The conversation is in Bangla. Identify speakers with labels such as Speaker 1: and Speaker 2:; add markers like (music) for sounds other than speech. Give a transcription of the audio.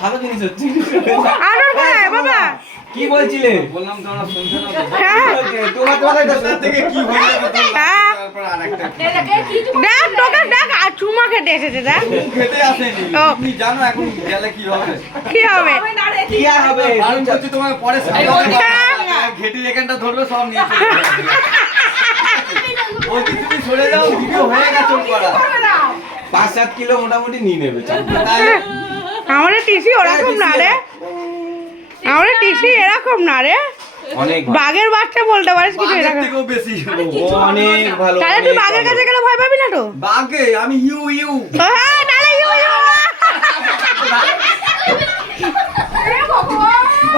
Speaker 1: ভালো জিনিস হচ্ছে
Speaker 2: বাবা
Speaker 1: কি বলছিলে
Speaker 3: বললাম তোমরা শুনছো না তো?
Speaker 1: বলছে, তোমার তোমাদের
Speaker 3: থেকে কি। তারপর আরেকটা
Speaker 2: দেখ তোকে চুমা খেতে এসেছে দেখ
Speaker 3: খেতে আসেনি। তুমি জানো এখন গেলে কি হবে।
Speaker 2: কি হবে?
Speaker 1: কি আর হবে?
Speaker 3: বারণ করছি তোমাকে পরে সামনে ঘেটির এখানটা ধরবে সব নিয়ে। (laughs) বলছি তুমি সরে যাও ভিডিও হয়ে গেছে করা
Speaker 1: পাঁচ সাত কিলো মোটামুটি নিয়ে নেবে চাপ
Speaker 2: আমাদের টিসি ওরকম না রে। আমাদের টিসি এরকম না রে।
Speaker 1: অনেক
Speaker 2: বাঘের বাচ্চা বলতে পারিস কিছু
Speaker 3: বাঘের
Speaker 2: এরকম।
Speaker 3: থেকেও বেশি।
Speaker 1: অনেক ভালো
Speaker 2: তাহলে তুই বাঘের কাছে গেলে ভয় পাবি না তো?
Speaker 3: বাঘে আমি
Speaker 2: ইউ ইউ